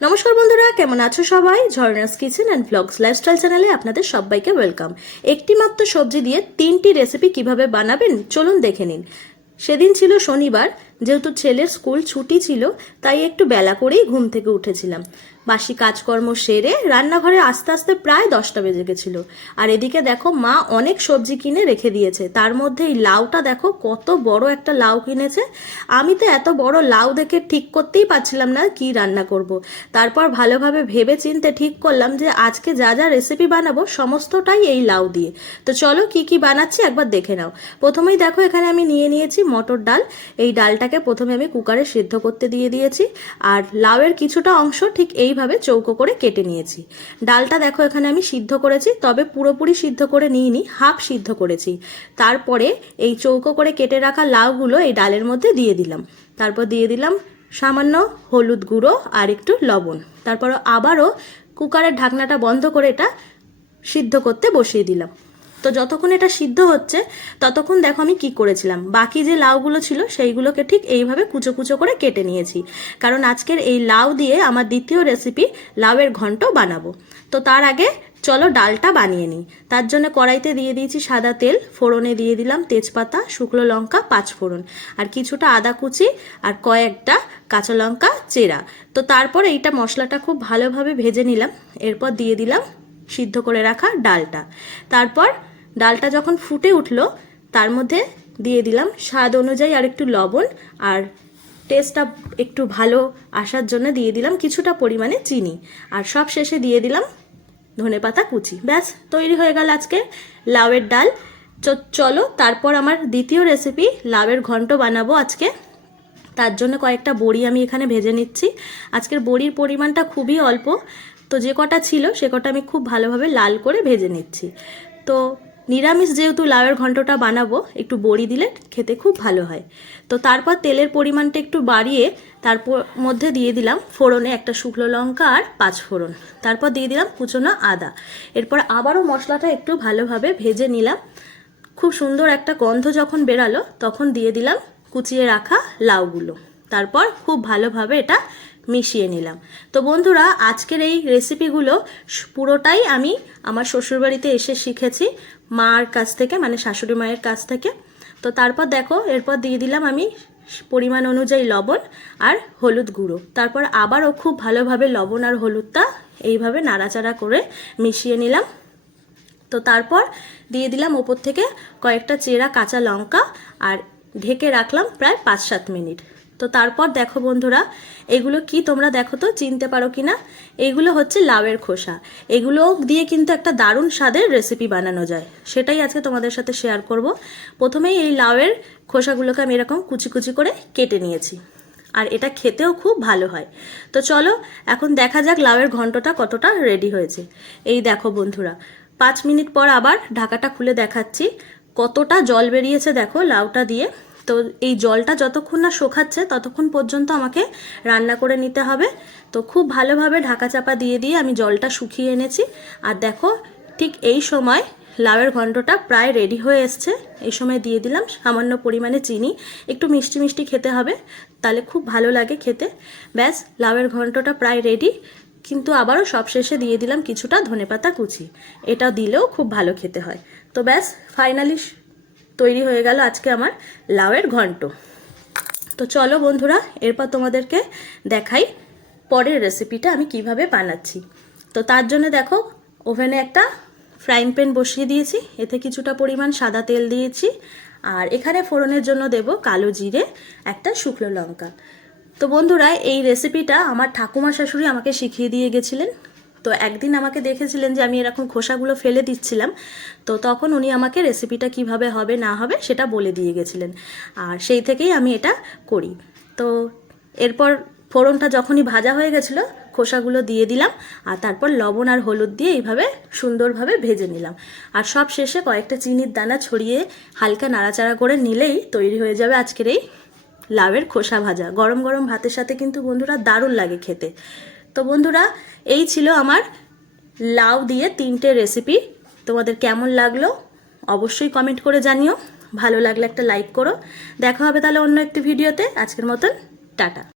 নমস্কার বন্ধুরা, কেমন আছো সবাই? ঝর্ণাস কিচেন অ্যান্ড ব্লগস লাইফস্টাইল চ্যানেলে আপনাদের সবাইকে ওয়েলকাম। একটি মাত্র সবজি দিয়ে 3টি রেসিপি কিভাবে বানাবেন চলুন দেখে নিন। সেদিন ছিল শনিবার, যেহেতু ছেলের স্কুল ছুটি ছিল তাই একটু বেলা করেই ঘুম থেকে উঠেছিলাম। বাসি কাজকর্ম সেরে রান্নাঘরে আস্তে আস্তে প্রায় 10টা বেজে গেছিলো। আর এদিকে দেখো মা অনেক সবজি কিনে রেখে দিয়েছে, তার মধ্যে এই লাউটা দেখো কত বড় একটা লাউ কিনেছে। আমি তো এত বড় লাউ দেখে ঠিক করতেই পারছিলাম না কি রান্না করব। তারপর ভালোভাবে ভেবে চিন্তে ঠিক করলাম যে আজকে যা যা রেসিপি বানাবো সমস্তটাই এই লাউ দিয়ে। তো চলো কি কি বানাচ্ছি একবার দেখে নাও। প্রথমেই দেখো এখানে আমি নিয়ে নিয়েছি মটর ডাল। এই ডালটাকে প্রথমে আমি কুকারে সিদ্ধ করতে দিয়ে দিয়েছি, আর লাউয়ের কিছুটা অংশ ঠিক এইভাবে চৌকো করে কেটে নিয়েছি। ডালটা দেখো এখানে আমি সিদ্ধ করেছি, তবে পুরোপুরি সিদ্ধ করে নিইনি, হাফ সিদ্ধ করেছি। তারপরে এই চৌকো করে কেটে রাখা লাউগুলো এই ডালের মধ্যে দিয়ে দিলাম। তারপর দিয়ে দিলাম সামান্য হলুদ গুঁড়ো আর একটু লবণ। তারপর আবারও কুকারের ঢাকনাটা বন্ধ করে এটা সিদ্ধ করতে বসিয়ে দিলাম। তো যতক্ষণ এটা সিদ্ধ হচ্ছে ততক্ষণ দেখো আমি কি করেছিলাম, বাকি যে লাউগুলো ছিল সেইগুলোকে ঠিক এইভাবে কুচো কুচো করে কেটে নিয়েছি, কারণ আজকের এই লাউ দিয়ে আমার দ্বিতীয় রেসিপি লাউয়ের ঘন্ট বানাবো। তো তার আগে চলো ডালটা বানিয়ে নিই। তার জন্য কড়াইতে দিয়ে দিয়েছি সাদা তেল, ফোড়নে দিয়ে দিলাম তেজপাতা, শুকনো লঙ্কা, 5 ফোড়ন, আর কিছুটা আদা কুচি আর কয়েকটা কাঁচা লঙ্কা চেরা। তো তারপর এইটা মশলাটা খুব ভালোভাবে ভেজে নিলাম। এরপর দিয়ে দিলাম সিদ্ধ করে রাখা ডালটা। তারপর ডালটা যখন ফুটে উঠলো তার মধ্যে দিয়ে দিলাম স্বাদ অনুযায়ী আর একটু লবণ, আর টেস্টটা একটু ভালো আসার জন্য দিয়ে দিলাম কিছুটা পরিমাণে চিনি, আর সব শেষে দিয়ে দিলাম ধনেপাতা কুচি। ব্যাস তৈরি হয়ে গেল আজকে লাউয়ের ডাল। চলো তারপর আমার দ্বিতীয় রেসিপি লাউয়ের ঘন্ট বানাবো আজকে। তার জন্য কয়েকটা বড়ি আমি এখানে ভেজে নিচ্ছি। আজকের বড়ির পরিমাণটা খুবই অল্প, তো যে কটা ছিল সে কটা আমি খুব ভালোভাবে লাল করে ভেজে নিচ্ছি। তো নিরামিষ যেহেতু লাউয়ের ঘন্টটা বানাবো, একটু বড়ি দিলে খেতে খুব ভালো হয়। তো তারপর তেলের পরিমাণটা একটু বাড়িয়ে তারপর মধ্যে দিয়ে দিলাম ফোড়নে একটা শুকনো লঙ্কা আর 5 ফোড়ন। তারপর দিয়ে দিলাম কুচনো আদা। এরপর আবারও মশলাটা একটু ভালোভাবে ভেজে নিলাম। খুব সুন্দর একটা গন্ধ যখন বেরালো তখন দিয়ে দিলাম কুচিয়ে রাখা লাউগুলো। তারপর খুব ভালোভাবে এটা মিশিয়ে নিলাম। তো বন্ধুরা, আজকের এই রেসিপিগুলো পুরোটাই আমি আমার শ্বশুরবাড়িতে এসে শিখেছি মার কাছ থেকে, মানে শাশুড়ি মায়ের কাছ থেকে। তো তারপর দেখো এরপর দিয়ে দিলাম আমি পরিমাণ অনুযায়ী লবণ আর হলুদ গুঁড়ো। তারপর আবারও খুব ভালোভাবে লবণ আর হলুদটা এইভাবে নাড়াচাড়া করে মিশিয়ে নিলাম। তো তারপর দিয়ে দিলাম ওপর থেকে কয়েকটা চেরা কাঁচা লঙ্কা আর ঢেকে রাখলাম প্রায় 5-7 মিনিট। তো তারপর দেখো বন্ধুরা, এগুলো কি তোমরা দেখো তো চিনতে পারো কি না? এগুলো হচ্ছে লাউয়ের খোসা। এগুলো দিয়ে কিন্তু একটা দারুণ স্বাদের রেসিপি বানানো যায়, সেটাই আজকে তোমাদের সাথে শেয়ার করব। প্রথমেই এই লাউয়ের খোসাগুলোকে আমি এরকম কুচি কুচি করে কেটে নিয়েছি, আর এটা খেতেও খুব ভালো হয়। তো চলো এখন দেখা যাক লাউয়ের ঘন্টটা কতটা রেডি হয়েছে। এই দেখো বন্ধুরা, 5 মিনিট পর আবার ঢাকাটা খুলে দেখাচ্ছি কতটা জল বেরিয়েছে দেখো লাউটা দিয়ে। তো এই জলটা যতক্ষণ না শুকাচ্ছে ততক্ষণ পর্যন্ত আমাকে রান্না করে নিতে হবে। তো খুব ভালোভাবে ঢাকা চাপা দিয়ে দিয়ে আমি জলটা শুকিয়ে এনেছি। আর দেখো ঠিক এই সময় লাউয়ের ঘন্টটা প্রায় রেডি হয়ে এসছে। এই সময় দিয়ে দিলাম সামান্য পরিমাণে চিনি, একটু মিষ্টি মিষ্টি খেতে হবে, তাহলে খুব ভালো লাগে খেতে। ব্যাস লাউয়ের ঘন্টটা প্রায় রেডি, কিন্তু আবারও সবশেষে দিয়ে দিলাম কিছুটা ধনেপাতা কুচি, এটা দিলেও খুব ভালো খেতে হয়। তো ব্যাস ফাইনালি তৈরি হয়ে গেল আজকে আমার লাউয়ের ঘন্ট। তো চলো বন্ধুরা, এরপর তোমাদেরকে দেখাই পরের রেসিপিটা আমি কিভাবে বানাচ্ছি। তো তার জন্য দেখো ওভেনে একটা ফ্রাইং প্যান বসিয়ে দিয়েছি, এতে কিছুটা পরিমাণ সাদা তেল দিয়েছি, আর এখানে ফোড়নের জন্য দেব কালো জিরে, একটা শুকনো লঙ্কা। তো বন্ধুরা, এই রেসিপিটা আমার ঠাকুমা শাশুড়ি আমাকে শিখিয়ে দিয়ে গেছিলেন। তো একদিন আমাকে দেখেছিলেন যে আমি এরকম খোসাগুলো ফেলে দিচ্ছিলাম, তো তখন উনি আমাকে রেসিপিটা কিভাবে হবে না হবে সেটা বলে দিয়ে গেছিলেন, আর সেই থেকেই আমি এটা করি। তো এরপর ফোড়নটা যখনই ভাজা হয়ে গেছিলো খোসাগুলো দিয়ে দিলাম, আর তারপর লবণ আর হলুদ দিয়ে এইভাবে সুন্দরভাবে ভেজে নিলাম। আর সব শেষে কয়েকটা চিনির দানা ছড়িয়ে হালকা নাড়াচাড়া করে নিলেই তৈরি হয়ে যাবে আজকের এই লাউয়ের খোসা ভাজা। গরম গরম ভাতের সাথে কিন্তু বন্ধুরা দারুণ লাগে খেতে। তো বন্ধুরা, এই ছিল আমার লাউ দিয়ে 3টে রেসিপি। তোমাদের কেমন লাগলো অবশ্যই কমেন্ট করে জানিও, ভালো লাগলে একটা লাইক করো। দেখা হবে তাহলে অন্য একটি ভিডিওতে। আজকের মতন টাটা।